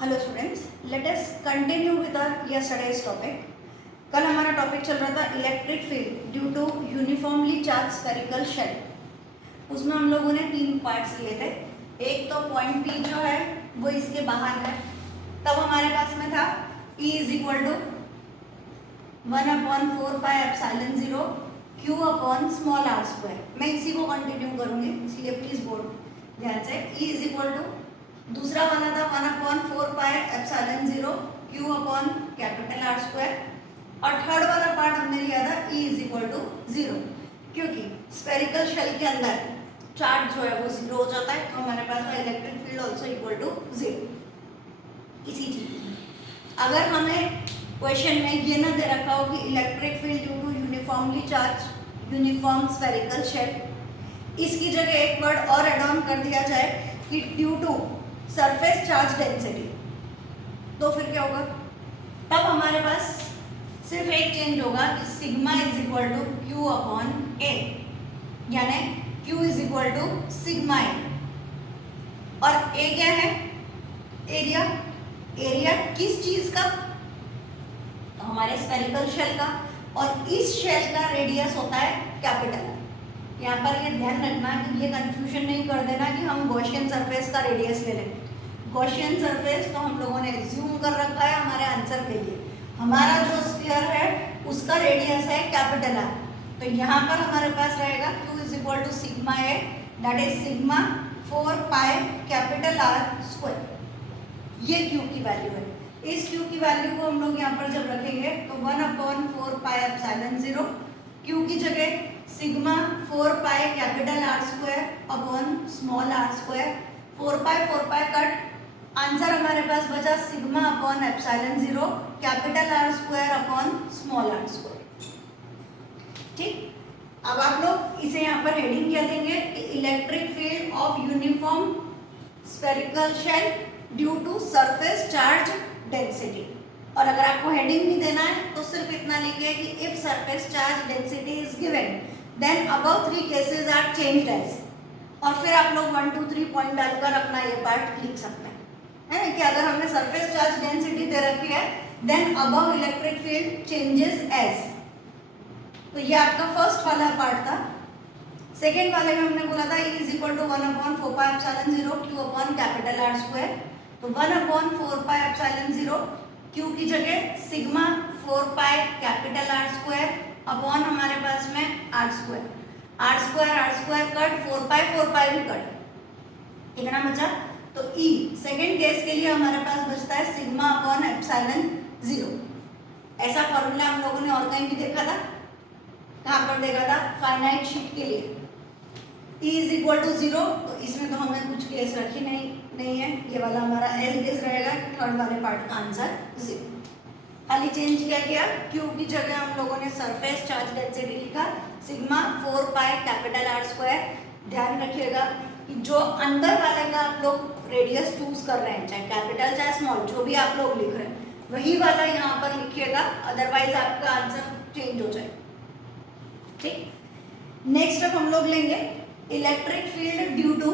Hello students, let us continue with our yesterday's topic. कल हमारा topic चल रहा था electric field due to uniformly charge spherical shell. उसमें हम लोगों ने 3 पार्ट्स लिए थे। एक तो पॉइंट P जो है वो इसके बाहर है, तब हमारे पास में था E is equal to 1/4 pi epsilon 0 Q upon small r square. मैं इसी को कंटिन्यू करूंगी, इसलिए प्लीज बोर्ड ध्यान से। E इज इक्वल टू दूसरा वाला था 1/4 pi epsilon 0 Q upon capital R square, और थर्ड वाला पार्ट हमने लिया था E इज इक्वल टू 0, क्योंकि स्फेरिकल शेल के अंदर चार्ज जो है वो 0 हो जाता है, तो हमारे पास electric field also equal to 0। इसी चीज अगर हमें क्वेश्चन में ये ना दे रखा हो कि electric field due to uniformly charge uniform spherical shell, इसकी जगह एक वर्ड और एड ऑन कर दिया जाए कि due to surface charge density, तो फिर क्या होगा? तब हमारे पास सिर्फ एक चेंज होगा कि sigma is equal to Q upon A, यानी Q is equal to sigma A. और ए क्या है? एरिया। एरिया किस चीज का? हमारे स्फेरिकल शेल का, और इस शेल का रेडियस होता है कैपिटल। यहाँ पर ये ध्यान रखना कि ये कंफ्यूजन नहीं कर देना कि हम गॉसियन सरफेस का रेडियस ले लें। गॉसियन सरफेस तो हम लोगों ने एज्यूम कर रखा है हमारे आंसर के लिए। हमारा जो स्फीयर है उसका रेडियस है कैपिटल आर, तो यहाँ पर हमारे पास रहेगा Q is equal to sigma A, that is sigma 4 pi capital R square. ये Q की वैल्यू है। इस Q की वैल्यू को हम लोग यहाँ पर जब रखेंगे तो 1/4 पाई एप्सिलॉन 0 Q की जगह sigma 4 pi capital R square upon small R square. 4 pi cut, answer हमारे पास बचा sigma upon epsilon 0 capital R square upon small R square. ठीक, अब आप लोग इसे यहाँ पर हेडिंग क्या देंगे? Electric field of uniform spherical shell due to surface charge density. और अगर आपको हेडिंग नहीं देना है तो सिर्फ इतना लिखिए कि if surface charge density is given then above 3 cases are changed as, और फिर आप लोग 1 2 3 पॉइंट डालकर अपना ये पार्ट लिख सकते हैं, है कि अगर हमने सरफेस चार्ज डेंसिटी दे रखी है then above electric field changes as. तो ये आपका फर्स्ट वाला पार्ट था। सेकेंड वाले में हमने बोला था E is equal to 1/4 pi epsilon 0 Q upon capital R square. तो 1/4 पाई एप्सिलॉन 0 Q की जगह sigma 4 pi capital R square upon हमारे पास में R square. R square cut, 4 pi भी कट, कितना बचा? तो E सेकेंड केस के लिए हमारे पास बचता है सिग्मा अपॉन एप्सिलॉन 0। ऐसा फॉर्मूला हम लोगों ने और कहीं भी देखा था। कहाँ पर देखा था? फाइनाइट शीट के लिए E इज इक्वल टू 0, तो इसमें तो हमने कुछ केस रखी नहीं है। ये वाला हमारा एल केस रहेगा, थर्ड वाले पार्ट का आंसर 0। खाली चेंज क्या किया? Q की जगह हम लोगों ने सरफेस चार्ज डेंसिटी लिखा sigma 4 pi capital R square. ध्यान रखिएगा कि जो अंदर वाले का आप लोग रेडियस चूज कर रहे हैं, चाहे कैपिटल चाहे स्मॉल, जो भी आप लोग लिख रहे हैं वही वाला यहाँ पर लिखिएगा, अदरवाइज आपका आंसर चेंज हो जाएगा। ठीक, नेक्स्ट अब हम लोग लेंगे electric field due to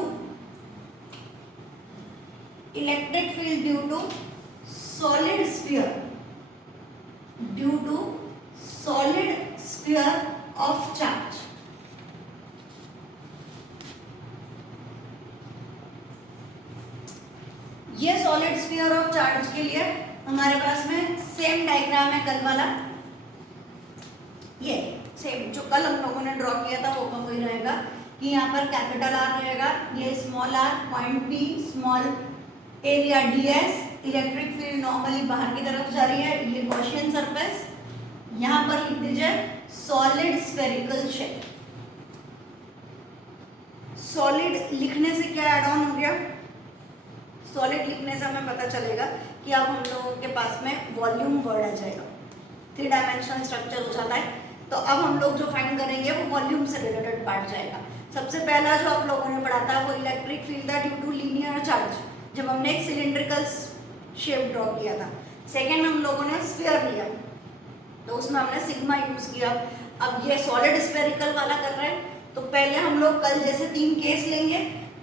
solid sphere of charge. ये सॉलिड स्फीयर ऑफ चार्ज के लिए हमारे पास में सेम डायग्राम है कल वाला। ये सेम जो कल हम लोगों ने ड्रॉ किया था वो का वही रहेगा कि यहाँ पर कैपिटल R रहेगा, ये small r, point P, small area ds, electric field normally बाहर की तरफ जा रही है, ये गॉसियन सरफेस। यहाँ पर लिख दीजिए सॉलिड स्फेरिकल शेल। सॉलिड लिखने से क्या एड ऑन हो गया? सॉलिड लिखने से हमें पता चलेगा कि अब हम लोगों के पास में वॉल्यूम वर्ड आ जाएगा, 3 डायमेंशनल स्ट्रक्चर हो जाता है। तो अब हम लोग जो फाइंड करेंगे वो वॉल्यूम से रिलेटेड पार्ट जाएगा। सबसे पहला जो आप लोगों ने पढ़ा था वो इलेक्ट्रिक फील्ड था ड्यू टू लीनियर चार्ज, जब हमने एक सिलिंड्रिकल शेप ड्रॉ किया था। सेकेंड हम लोगों ने स्फीयर लिया, तो उसमें हमने सिग्मा यूज किया। अब ये सॉलिड स्फेरिकल वाला कर रहे हैं, तो पहले हम लोग कल जैसे 3 केस लेंगे,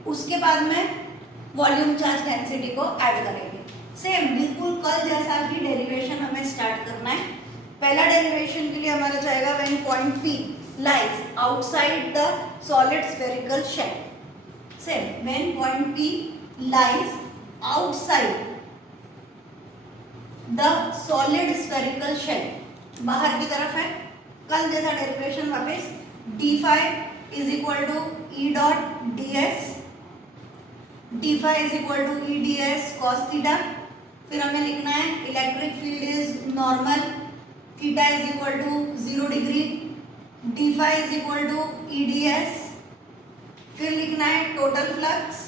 उसके बाद में वॉल्यूम चार्ज डेंसिटी को ऐड करेंगे। सेम बिल्कुल कल जैसा ही डेरिवेशन हमें स्टार्ट करना है। पहला डेरिवेशन के लिए हमारा जाएगा when point P lies outside the solid spherical shell. Same when point P lies outside the solid spherical shell, बाहर की तरफ है। कल जैसा डेरिवेशन वापस d five is equal to E dot D S, D five is equal to E D S cos theta. फिर हमें लिखना है electric field is normal, theta is equal to 0 degree, D five is equal to E D S. फिर लिखना है total flux.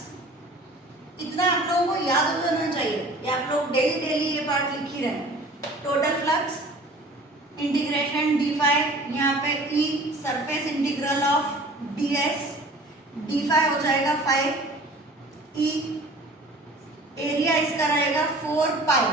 इतना आप लोगों को याद हो जाना चाहिए, ये आप लोग डेली डेली ये पार्ट लिख ही रहे। Total flux integration D phi, यहाँ पे E surface integral of D S, D phi हो जाएगा 5 ई, एरिया इसका रहेगा 4 पाई।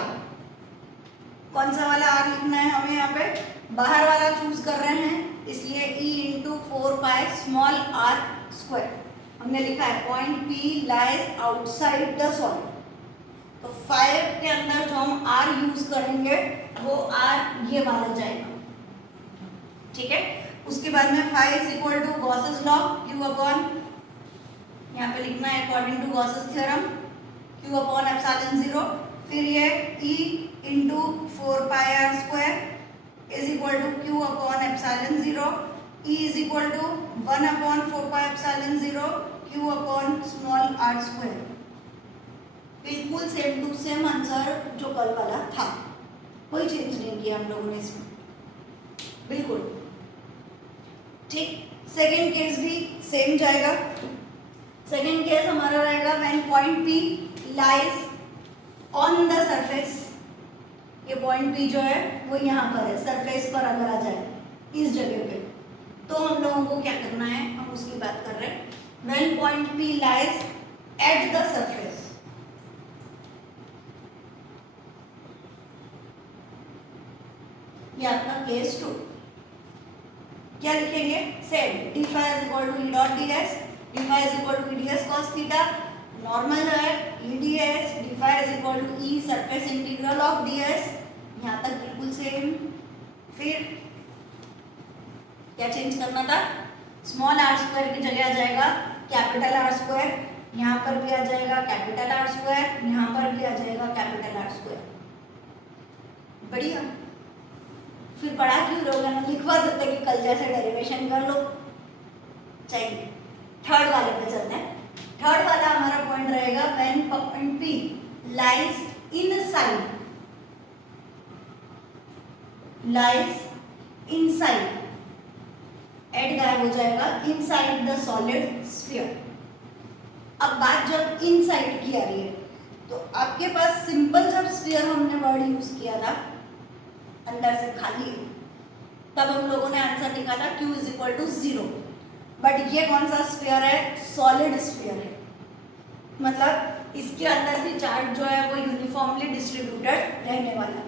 कौन सा वाला आर लिखना है हमें, यहाँ पे बाहर वाला चूज कर रहे हैं इसलिए E into 4 pi small R square. हमने लिखा है point P lies outside the solid, तो 5 के अंदर जो हम आर यूज करेंगे वो आर ये वाला जाएगा, ठीक है। उसके बाद में 5 is equal to Gauss's law Q upon, यहाँ पे लिखना है according to Gauss's theorem Q upon epsilon 0। फिर ये E into 4 pi R square is equal to Q upon epsilon 0, E is equal to 1 upon 4 pi epsilon 0 Q upon small R square. बिल्कुल same to same answer जो कल वाला था, कोई change नहीं किया हम लोगों ने इसमें, बिल्कुल ठीक। सेकेंड केस भी सेम जाएगा। सेकेंड केस हमारा रहेगा when point P lies on the surface. ये पॉइंट P जो है वो यहाँ पर है, सरफेस पर अगर आ जाए इस जगह पे, तो हम लोगों को क्या करना है, हम उसकी बात कर रहे हैं। When point P lies at the surface, ये आपका केस 2। क्या लिखेंगे, same D five is equal to E dot D S, D five is equal to E D S cos theta, normal है E D S, D five is equal to E surface integral of D S, यहाँ तक बिल्कुल same. फिर क्या change करना था, small R square की जगह आ जाएगा कैपिटल आर स्क्वायर, यहाँ पर भी आ जाएगा कैपिटल आर स्क्वायर, यहाँ पर भी आ जाएगा कैपिटल आर स्क्वायर। बढ़िया, फिर पढ़ा क्यों रहोगे ना, लिखवा देते कि कल जैसे डेरिवेशन कर लो। चाहिए थर्ड वाले पे चलते हैं। थर्ड वाला हमारा पॉइंट रहेगा when point P lies inside, lies inside, एड गायब हो जाएगा इनसाइड द सॉलिड स्फीयर। अब बात जब इनसाइड की आ रही है, तो आपके पास सिंपल जब स्फीयर हमने वर्ड यूज किया था, अंदर से खाली है, तब हम लोगों ने आंसर लिखा था Q is equal to 0। But ये कौन सा स्फीयर है, सॉलिड स्फीयर है, मतलब इसके अंदर भी चार्ज जो है वो यूनिफॉर्मली डिस्ट्रीब्यूटेड रहने वाला।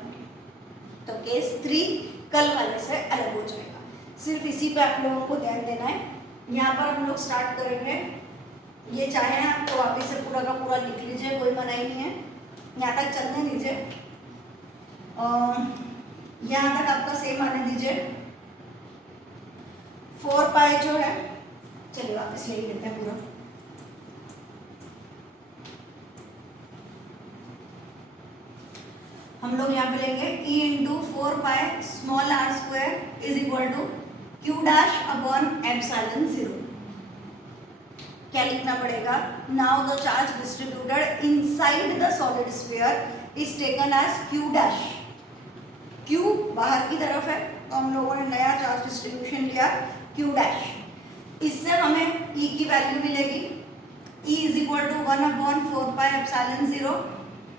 तो केस 3 कल वाले से अलग हो जाएगा, सिर्फ इसी पे आप लोगों को ध्यान देना है। यहाँ पर हम लोग स्टार्ट करेंगे, ये चाहे आप तो वापस से पूरा का पूरा लिख लीजिए, कोई मनाही नहीं है, यहाँ तक चलने दीजिए, यहाँ तक आपका सेम आने दीजिए। 4 पाई जो है, चलिए वापस ले लेते हैं पूरा। हम लोग यहाँ पे लेंगे E into 4 pi small R square is equal to Q dash upon epsilon 0। क्या लिखना पड़ेगा, now the charge distributed inside the solid sphere is taken as Q dash. Q बाहर की तरफ है, तो हम लोगों ने नया चार्ज डिस्ट्रीब्यूशन लिया Q डैश। इससे हमें E की वैल्यू मिलेगी, E is equal to 1 upon 4 pi epsilon 0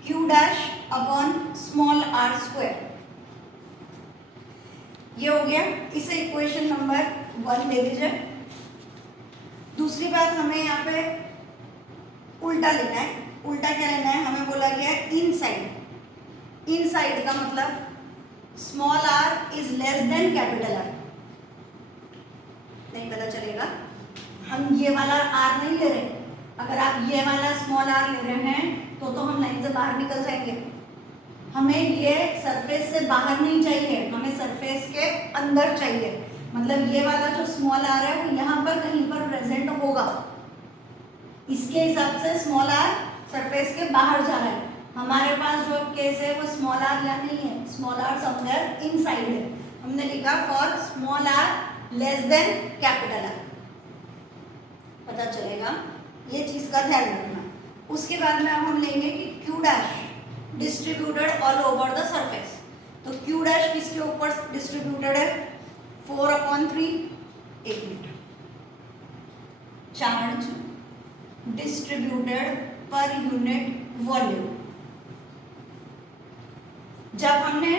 Q dash upon small R square. ये हो गया, इसे इक्वेशन नंबर 1 ले लीजिए। दूसरी बात, हमें यहाँ पे उल्टा लेना है। उल्टा क्या लेना है, हमें बोला गया है इनसाइड। इनसाइड का मतलब small R is less than capital R. नहीं पता चलेगा, हम ये वाला आर नहीं ले रहे। अगर आप ये वाला स्मॉल आर ले रहे हैं तो हम लाइन से बाहर निकल जाएंगे। हमें ये सरफेस से बाहर नहीं चाहिए, हमें सरफेस के अंदर चाहिए। मतलब ये वाला जो स्मॉल आर है वो यहाँ पर कहीं पर प्रेजेंट होगा, इसके हिसाब से स्मॉल आर सरफेस के बाहर जा रहा है। हमारे पास जो केस है वो स्मॉल आर या नहीं है, स्मॉल आर समवेयर इनसाइड है। हमने लिखा for small R less than capital R, पता चलेगा, ये चीज का ध्यान रखना। उसके बाद में अब हम लेंगे कि Q dash distributed all over the surface. तो क्यू डैश किसके ऊपर डिस्ट्रीब्यूटेड है, 4/3। एक minute, charge distributed per unit volume. जब हमने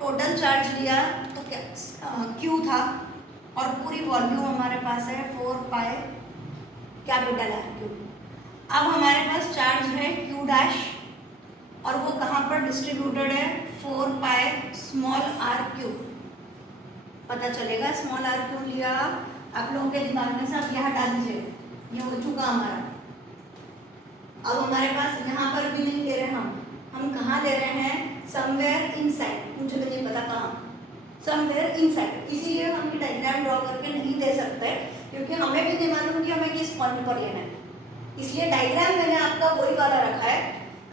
टोटल चार्ज लिया तो क्या क्यू था और पूरी वॉल्यूम हमारे पास है 4 पाई कैपिटल आर क्यू। अब हमारे पास चार्ज है क्यू डैश और वो कहाँ पर डिस्ट्रीब्यूटेड है, 4 पाई स्मॉल आर क्यू। पता चलेगा स्मॉल आर क्यू लिया आप लोगों के दिमाग में से, आप यहाँ हटा दीजिए, ये हो चुका हमारा। अब हमारे पास यहाँ पर भी नहीं ले रहे हम कहाँ ले रहे हैं, समवेयर इनसाइड। मुझे तो नहीं पता कहाँ, समवेयर इनसाइड। इसीलिए हम ये डायग्राम ड्रॉ करके नहीं दे सकते क्योंकि हमें भी नहीं मालूम कि हमें किस पॉइंट पर लेना है। इसलिए डायग्राम मैंने आपका वही वाला रखा है,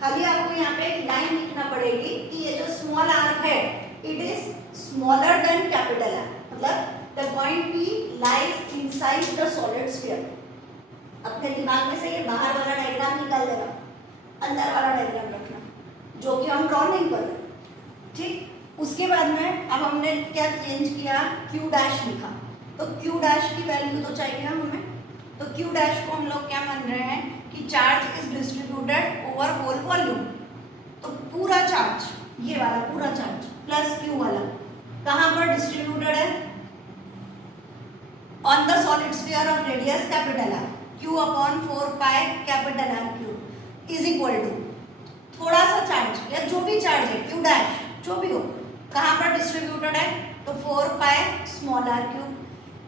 खाली आपको यहाँ पे एक लाइन लिखना पड़ेगी कि ये जो स्मॉल आर है it is smaller than capital R, मतलब the point P lies inside the solid sphere. अपने दिमाग में से ये बाहर वाला डायग्राम निकाल देना, अंदर वाला डायग्राम रखना जो कि हम ड्रॉ नहीं कर रहे, ठीक। उसके बाद में अब हमने क्या चेंज किया, क्यू डैश लिखा। तो क्यू डैश की वैल्यू तो चाहिए हमें, तो क्यू डैश को हम लोग क्या मान रहे हैं कि charge is distributed over whole volume. तो पूरा चार्ज, ये वाला पूरा चार्ज प्लस क्यू वाला कहाँ पर डिस्ट्रीब्यूटेड है, on the solid sphere of radius capital R, Q/4 pi capital R cube is equal to थोड़ा सा चार्ज या जो भी चार्ज है क्यू डैश जो भी हो कहाँ पर डिस्ट्रीब्यूटेड है, तो 4 पाई स्मॉल आर क्यू।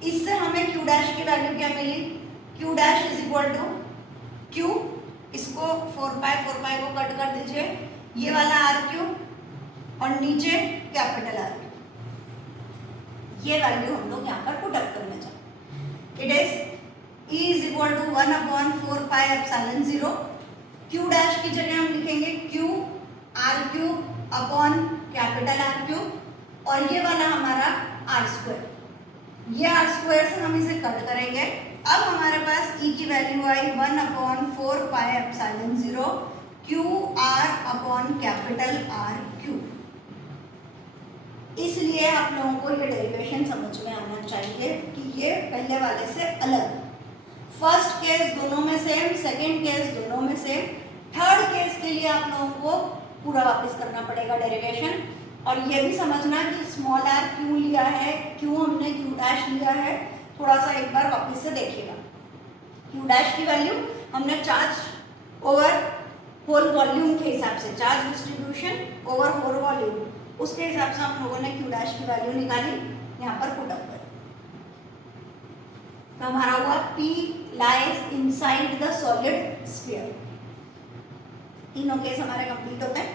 इससे हमें क्यू डैश की वैल्यू क्या मिली, Q dash is equal to Q, इसको 4 पाई को कट कर दीजिए, ये वाला आर क्यू और नीचे कैपिटल आर क्यू। ये वैल्यू हम लोग यहाँ पर पुट अप करने चाहिए। It is E is equal to 1/4 pi epsilon 0। Q dash की जगह हम लिखेंगे Q R cube upon capital R cube और ये वाला हमारा आर स्क्वायर। ये आर स्क्वायर से हम इसे कट करेंगे। अब हमारे पास E की वैल्यू आई 1/4 pi epsilon 0 Q R upon capital R Q. इसलिए आप लोगों को ये डेरिवेशन समझ में आना चाहिए कि ये पहले वाले से अलग। फर्स्ट केस दोनों में सेम, सेकंड केस दोनों में सेम, थर्ड केस के लिए आप लोगों को पूरा वापस करना पड़ेगा डेरिवेशन। और ये भी समझना कि स्मॉल आर क्यों लिया है, क्यों हमने क्यू डैश लिया है, थोड़ा सा एक बार वापस से देखिएगा। क्यू डैश की वैल्यू हमने चार्ज ओवर होल वॉल्यूम के हिसाब से, charge distribution over whole volume, उसके हिसाब से हम लोगों ने क्यू डैश की वैल्यू निकाली, यहाँ पर पुट अप कर। तो हमारा हुआ P lies inside the solid sphere. तीनों केस हमारे कंप्लीट होते हैं।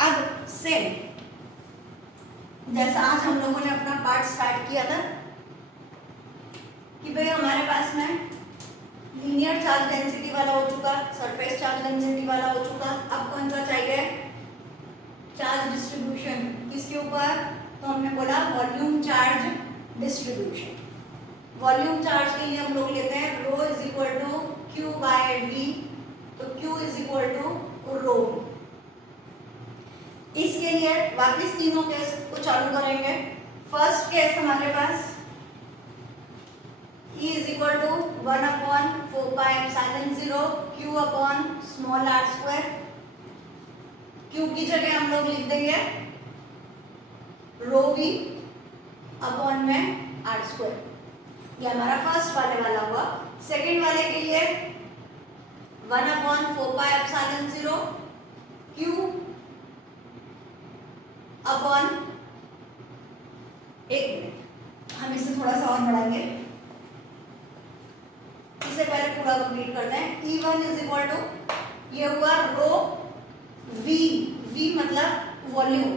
अब सेम जैसा आज हम लोगों ने अपना पार्ट स्टार्ट किया था कि भाई हमारे पास में लीनियर चार्ज डेंसिटी वाला हो चुका, सरफेस चार्ज डेंसिटी वाला हो चुका। अब कौन सा चाहिए, चार्ज डिस्ट्रीब्यूशन। किसके ऊपर, तो हमने बोला volume charge distribution. Volume charge के लिए हम लोग लेते हैं rho is equal to Q by V, तो Q is equal to rho. इसके लिए वापिस तीनों केस को चालू करेंगे। फर्स्ट केस हमारे पास E is equal to 1/4 pi epsilon 0 Q upon small R square. Q की जगह हम लोग लिख देंगे रो वी अपॉन में आर स्क्वायर। ये हमारा फर्स्ट वाले वाला हुआ। सेकंड वाले के लिए 1/4 पाई एप्सिलॉन 0 Q अपॉन, एक मिनट हम इसे थोड़ा सा और बढ़ाएंगे, इसे पहले पूरा कंप्लीट करते हैं। E1 इज इक्वल टू ये हुआ रो वी, वी मतलब वॉल्यूम,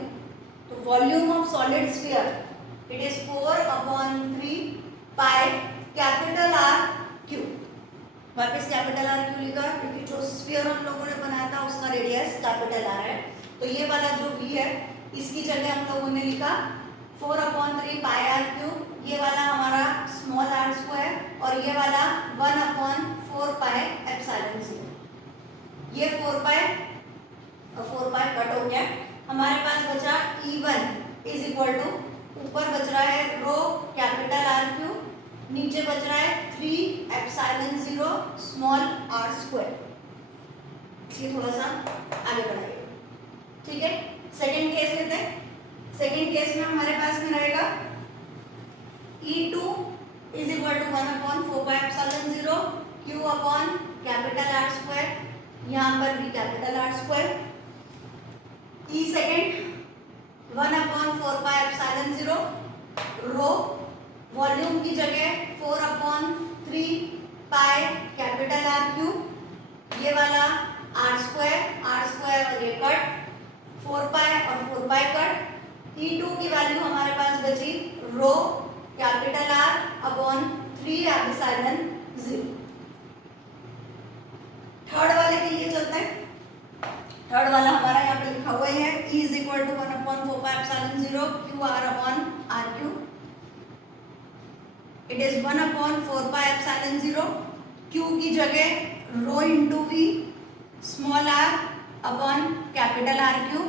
तो volume of solid sphere it is 4/3 pi capital R Q. वापस कैपिटल आर क्यू लिखा क्योंकि जो स्फीयर हम लोगों ने बनाया था उसका रेडियस कैपिटल आर है, तो ये वाला जो वी है इसकी जगह हम लोगों ने लिखा 4/3 पाई आर क्यूब, ये वाला हमारा स्मॉल आर स्क्वायर और ये वाला 1/4 पाई एप्सिलॉन 0। ये 4 पाई कट हो गया, हमारे पास बचा E1 इज इक्वल टू, ऊपर बच रहा है रो कैपिटल आर क्यूब, नीचे बच रहा है 3 एप्सिलॉन 0 स्मॉल आर स्क्वायर। इसलिए थोड़ा सा आगे बढ़ाइए, ठीक है। सेकेंड केस लेते हैं। सेकेंड केस में हमारे पास में रहेगा E2 is equal to 1/4 pi epsilon 0 Q upon capital R square, यहाँ पर भी capital R square. E second 1/4 pi epsilon 0 rho volume की जगह 4/3 पाई कैपिटल आर क्यूब, ये वाला आर स्क्वायर और ये कट 4 पाई और 4 पाई कट। E2 की वैल्यू हमारे पास बची rho capital R upon 3 epsilon 0। Third वाले के लिए चलते हैं। थर्ड वाला हमारा यहाँ पे लिखा हुआ है E is equal to 1/4 pi epsilon 0 Q R upon R cube, it is 1/4 pi epsilon 0 Q की जगह rho into V small R upon capital R cube,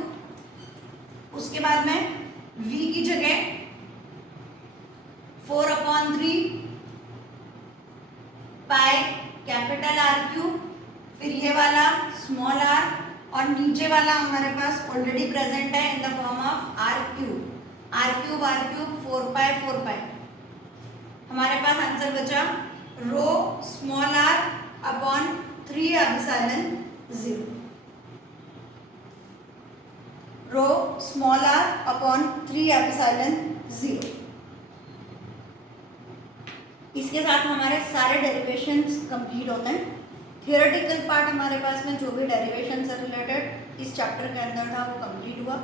उसके बाद में v की जगह 4/3 पाई कैपिटल आर क्यूब, फिर ये वाला स्मॉल आर और नीचे वाला हमारे पास ऑलरेडी प्रेजेंट है in the form of R cube 4 pi. हमारे पास आंसर बचा rho small R upon 3 epsilon 0, rho small R upon 3 epsilon 0। इसके साथ हमारे सारे डेरिवेशंस कंप्लीट होते हैं। थियोरेटिकल पार्ट हमारे पास में जो भी डेरिवेशन से रिलेटेड इस चैप्टर के अंदर था वो कंप्लीट हुआ।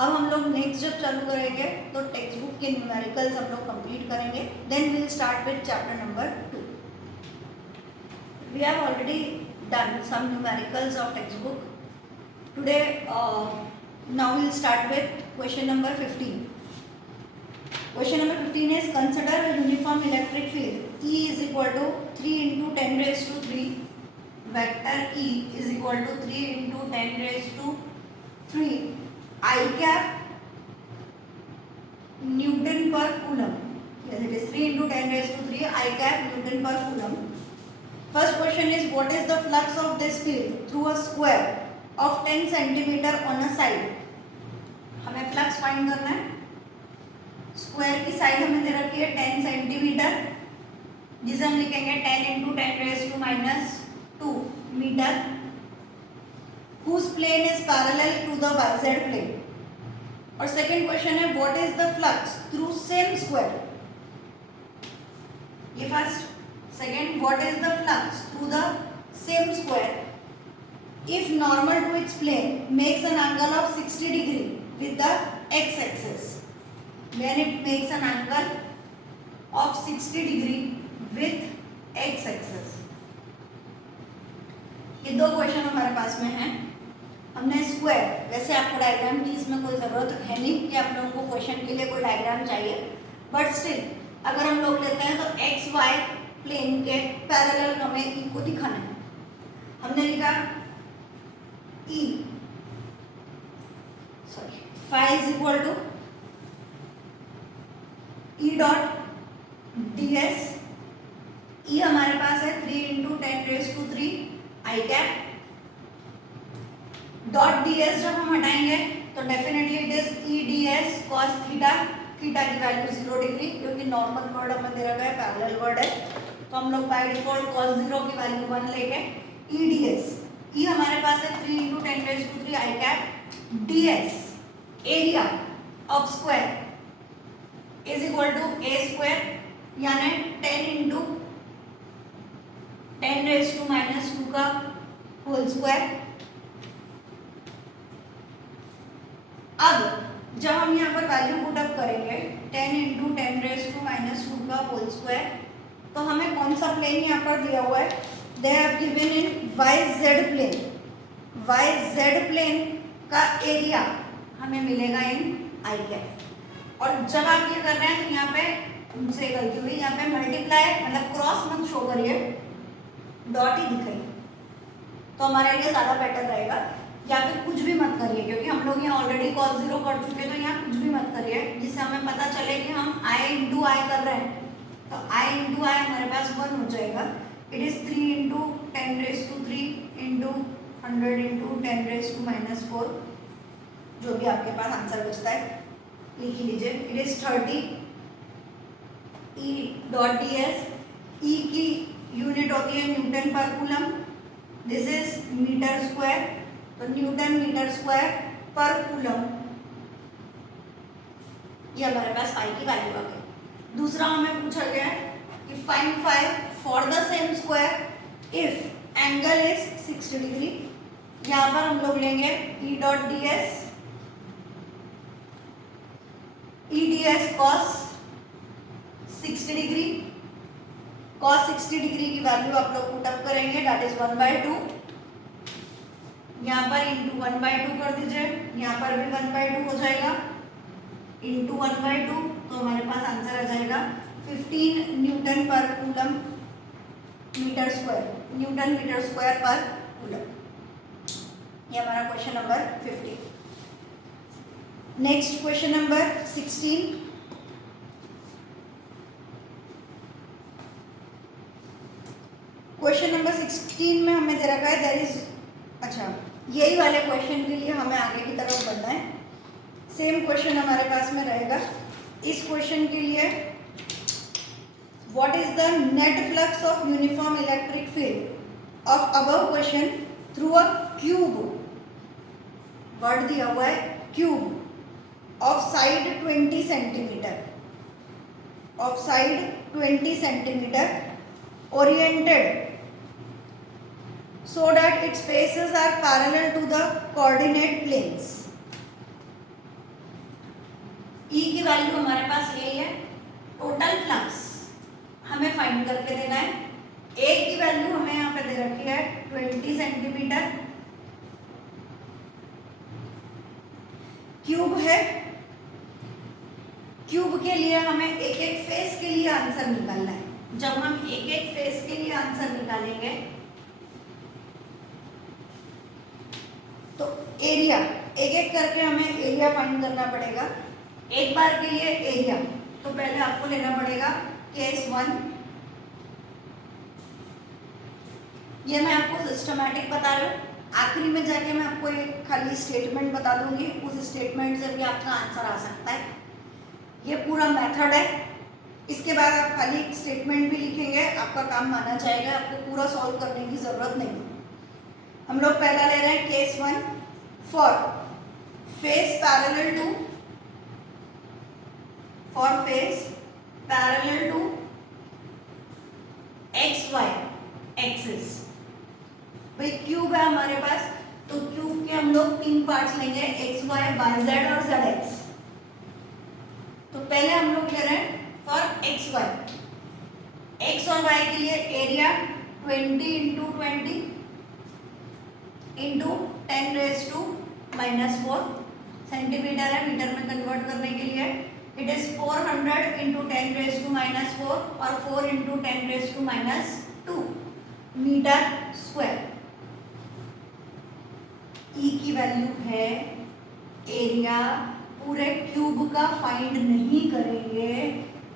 अब हम लोग नेक्स्ट जब चालू करेंगे तो टेक्स्ट बुक के न्यूमेरिकल्स हम लोग कंप्लीट करेंगे, then we will start with chapter number 2। We have already done some numericals of text book. Today now we will start with question number 15. Question number 15 is consider a uniform electric field E is equal to 3 into 10 raised to 3 vector E is equal to 3 into 10 raised to 3 I cap Newton per coulomb. Yes, it is 3 into 10 raised to 3 I cap Newton per coulomb. First question is what is the flux of this field through a square of 10 centimeter on a side. हमें flux find करना है। Square की side हमें दे रखी है 10 centimetre, जिसे हम लिखेंगे 10 into 10 raised to -2 metre, whose plane is parallel to the yz plane. और सेकेंड क्वेश्चन है what is the flux through same square. ये फर्स्ट। Second what is the flux through the same square if normal to its plane makes an angle of 60 degree with the x-axis, when it makes an angle of 60 degree with x-axis. ये दो question हमारे पास में हैं। हमने square, वैसे आपको diagram की इसमें कोई ज़रूरत है नहीं कि आप लोगों को क्वेश्चन के लिए कोई डायग्राम चाहिए, बट स्टिल अगर हम लोग लेते हैं तो एक्स वाई प्लेन के पैरेलल हमें ई को दिखाना है। हमने लिखा E phi is equal to E dot ds। E हमारे पास है 3 into 10 raised to 3 I cap dot ds जब हम हटाएंगे तो definitely it is E ds cos theta, theta की वैल्यू 0 डिग्री, क्योंकि नॉर्मल वर्ड हमें दे रखा है, पैरेलल वर्ड है, तो हम लोग बाय डिफॉल्ट cos 0 की वैल्यू 1 लेंगे। E ds E हमारे पास है 3 into 10 raised to 3 I cap ds area of square is equal to a square, यानी 10 into 10 raised to -2 का होल स्क्वायर। अब जब हम यहाँ पर वैल्यू पुट अप करेंगे 10 इंटू 10⁻² का होल स्क्वायर, तो हमें कौन सा प्लेन यहाँ पर दिया हुआ है? They have given in YZ plane. YZ plane का एरिया हमें मिलेगा इन आई कैप। और जब आप ये कर रहे हैं तो यहाँ पे मुझसे गलती हुई, यहाँ पे मल्टीप्लाई मतलब क्रॉस मत शो करिए, डॉट ही दिखाइए तो हमारे लिए ज़्यादा बेटर रहेगा। या फिर कुछ भी मत करिए क्योंकि हम लोग यहाँ ऑलरेडी cos 0 पढ़ चुके हैं, तो यहाँ कुछ भी मत करिए जिससे हमें पता चले कि हम i इंटू आई कर रहे हैं। तो i इंटू आई हमारे पास 1 हो जाएगा। It is 3 into 10⁻³ into 100 into 10⁻⁻4, जो भी आपके पास आंसर बचता है लिख लीजिए। It is 30 E dot ds। E की यूनिट होती है न्यूटन पर coulomb, this is metre square, तो न्यूटन मीटर स्क्वायर पर कूलम, ये हमारे पास फाई की वैल्यू आ गई। दूसरा हमें पूछा गया है कि find phi for the same square if angle is 60 degree. यहाँ पर हम लोग लेंगे E dot ds, E ds cos 60 degree. cos 60 degree की वैल्यू आप लोग पुट अप करेंगे, दैट इज 1/2। यहाँ पर इंटू 1/2 कर दीजिए, यहाँ पर भी 1/2 हो जाएगा, इंटू 1/2, तो हमारे पास आंसर आ जाएगा 15 न्यूटन पर coulomb metre square, newton metre square पर कूलम। ये हमारा question number 15। Next question number 16। Question number 16 में हमें दे रखा है देयर इज, अच्छा यही वाले क्वेश्चन के लिए हमें आगे की तरफ बढ़ना है। सेम क्वेश्चन हमारे पास में रहेगा। इस क्वेश्चन के लिए what is the net flux of uniform electric field of above question through a cube, word दिया हुआ है cube, of side 20 centimetre, of side 20 centimetre, oriented so that its faces are parallel to the coordinate planes। E की value हमारे पास यही है। Total flux हमें find करके देना है। A की वैल्यू हमें यहाँ पे दे रखी है 20 सेंटीमीटर, क्यूब है। क्यूब के लिए हमें एक एक फेस के लिए आंसर निकालना है। जब हम एक एक फेस के लिए आंसर निकालेंगे तो एरिया एक एक करके हमें एरिया फाइंड करना पड़ेगा। एक बार के लिए एरिया तो पहले आपको लेना पड़ेगा केस 1। ये मैं आपको सिस्टमैटिक बता रही हूँ, आखिरी में जाके मैं आपको एक खाली स्टेटमेंट बता दूंगी, उस स्टेटमेंट से भी आपका आंसर आ सकता है। ये पूरा मेथड है। इसके बाद आप खाली एक स्टेटमेंट भी लिखेंगे, आपका काम माना जाएगा, आपको पूरा सॉल्व करने की जरूरत नहीं। हम लोग पहला ले रहे हैं case 1, for face parallel to, for face parallel to XY axis. भाई क्यूब है हमारे पास, तो क्यूब के हम लोग 3 पार्ट्स लेंगे, XY, YZ और ZX। तो पहले हम लोग ले रहे हैं फॉर XY, X और Y के लिए एरिया 20 इंटू 20 इंटू 10⁻⁻4 सेंटीमीटर है, मीटर में कन्वर्ट करने के लिए इट इज 400 इंटू 10⁻⁻4 और 4 इंटू 10⁻⁻2 मीटर स्क्वायर। E की वैल्यू है एरिया। पूरे क्यूब का फाइंड नहीं करेंगे,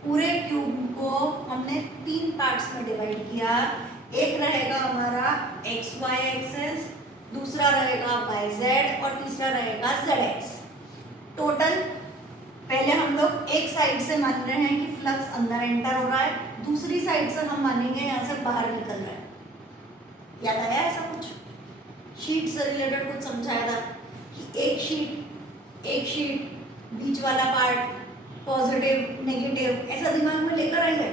पूरे क्यूब को हमने 3 पार्ट्स में डिवाइड किया। एक रहेगा हमारा XY एक्सिस, दूसरा रहेगा YZ और तीसरा रहेगा ZX। टोटल पहले हम लोग एक साइड से मान रहे हैं कि फ्लक्स अंदर एंटर हो रहा है, दूसरी साइड से हम मानेंगे यहाँ से बाहर निकल रहा है। याद आया ऐसा कुछ? शीट से रिलेटेड कुछ समझाया था कि एक शीट बीच वाला पार्ट पॉजिटिव नेगेटिव ऐसा दिमाग में लेकर आइए,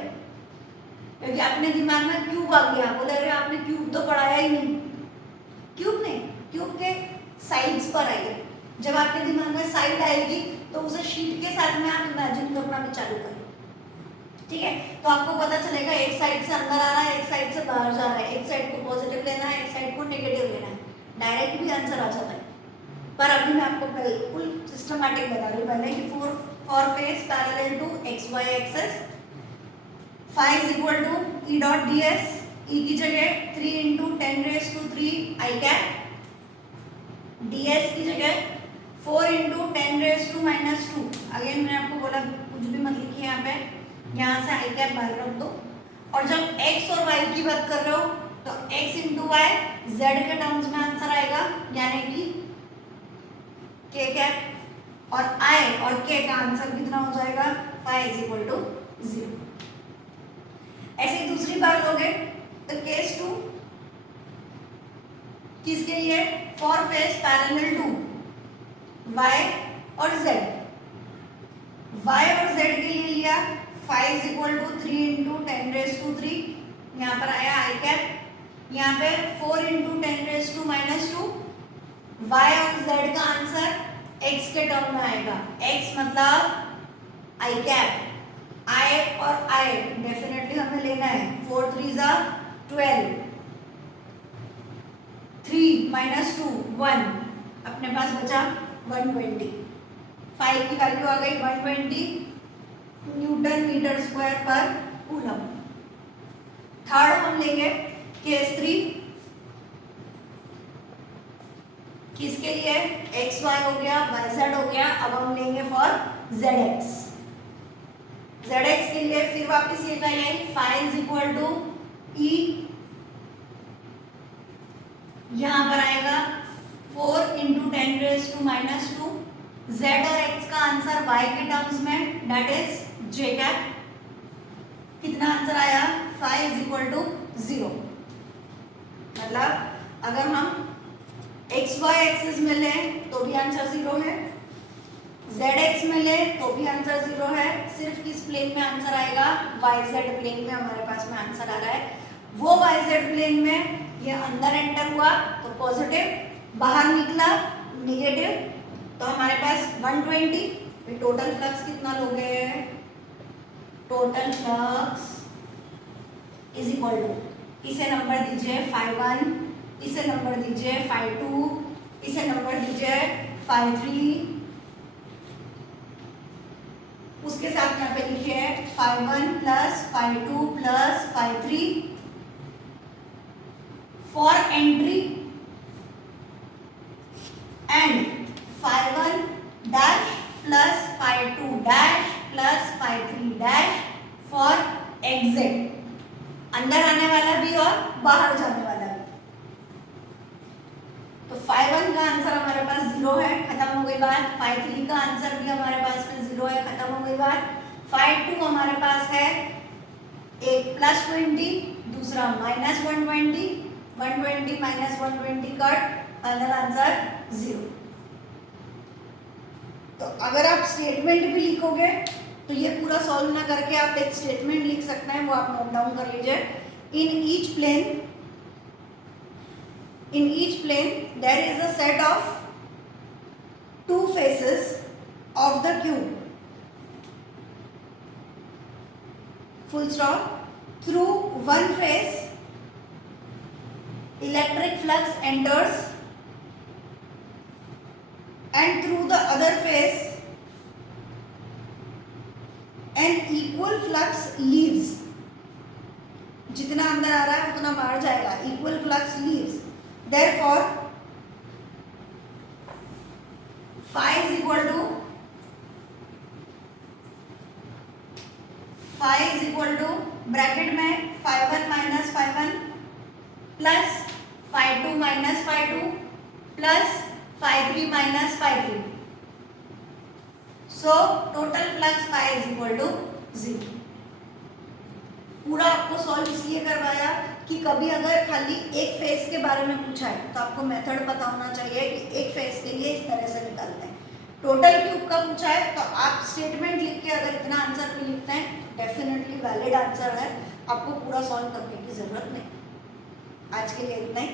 क्योंकि अपने दिमाग में क्यूब आ गया, बोले अरे आपने क्यूब तो पढ़ाया ही नहीं। क्यूब नहीं, क्यूब के साइड्स पर आइए। जब आपके दिमाग में साइड आएगी तो उसे शीट के साथ में आप इमेजिन करना भी चालू करें, ठीक है। तो आपको पता चलेगा एक साइड से अंदर आ रहा है, एक साइड से बाहर जा रहा है, एक साइड को पॉजिटिव लेना है, एक साइड को नेगेटिव लेना है, डायरेक्ट भी आंसर आ जाता है। पर अभी मैं आपको बिल्कुल सिस्टमैटिक बता रही हूँ पहले कि for face parallel to X Y axis phi is equal to E dot D S, E की जगह 3 into 10⁻³ I cap, D S की जगह 4 इंटू 10⁻⁻²। अगेन मैंने आपको बोला कुछ भी मत लिखिए यहाँ पे, यहाँ से आई कैप बाहर रख दो। और जब x और y की बात कर रहे हो तो x इंटू वाई z के टर्म्स में आंसर आएगा, यानी कि k कैप, और i और k का आंसर कितना हो जाएगा, फाई इज इक्वल टू 0। ऐसे ही दूसरी बार लोगे तो केस 2 किसके लिए, for face parallel to y और z, y और z के लिए लिया phi is equal to 3 into 10⁻⁻3, यहाँ पर आया आई कैप, यहाँ पे 4 इंटू 10⁻⁻², y और z का आंसर x के टर्म में आएगा, x मतलब आई कैप, i और i डेफिनेटली हमें लेना है, 4 3 12, 3 - 2 1, अपने पास बचा 120, 5 की वैल्यू आ गई 120 न्यूटन मीटर स्क्वायर पर कूलम। थर्ड हम लेंगे केस 3, किसके लिए, एक्स वाई हो गया, वाई जेड हो गया। अब हम लेंगे for Z x, Z x के लिए फिर वापस ये क्या है, फाई इज इक्वल टू ई, यहां पर आएगा 4 इंटू 10⁻⁻², z और x का आंसर y के टर्म्स में दैट इज j कैप, कितना आंसर आया, फाई इज इक्वल टू 0। मतलब अगर हम एक्स वाई एक्सिस में लें तो भी आंसर 0 है, जेड एक्स में लें तो भी आंसर 0 है, सिर्फ किस प्लेन में आंसर आएगा, वाई जेड प्लेन में हमारे पास में आंसर आ रहा है। वो वाई जेड प्लेन में ये अंदर एंटर हुआ तो पॉजिटिव, बाहर निकला नेगेटिव, तो हमारे पास 120, फिर टोटल फ्लक्स कितना लोगे, total flux is equal to, इसे नंबर दीजिए φ1, इसे नंबर दीजिए φ2, इसे नंबर दीजिए φ3, उसके साथ यहाँ पे लिखिए φ1 plus φ2 plus φ3 for entry and φ1 dash plus φ2 dash plus φ3 dash for exit, अंदर आने वाला भी और बाहर जाने वाला भी। तो φ1 का आंसर हमारे पास 0 है, खत्म हो गई बात। φ3 का आंसर भी हमारे पास में 0 है, खत्म हो गई बात। φ2 हमारे पास है एक +20, दूसरा -120, 120 - 120 कट, फाइनल आंसर 0। तो अगर आप स्टेटमेंट भी लिखोगे तो ये पूरा सॉल्व ना करके आप एक स्टेटमेंट लिख सकते हैं, वो आप नोट डाउन कर लीजिए। In each plane there is a set of 2 faces of the cube, full stop, through one face electric flux enters and through the other face an equal flux leaves, जितना अंदर आ रहा है उतना बाहर जाएगा, equal flux leaves, therefore phi is equal to bracket में φ1 minus φ1 plus φ2 minus φ2 plus φ3 minus φ3, so total flux phi is equal to 0। पूरा आपको सॉल्व इसलिए करवाया कि कभी अगर खाली एक फेस के बारे में पूछा है तो आपको मेथड पता होना चाहिए कि एक फेस के लिए इस तरह से निकालते हैं। टोटल क्यूब का पूछा है तो आप स्टेटमेंट लिख के अगर इतना आंसर भी लिखते हैं डेफिनेटली वैलिड आंसर है, आपको पूरा सॉल्व करने की जरूरत नहीं। आज के लिए इतना ही।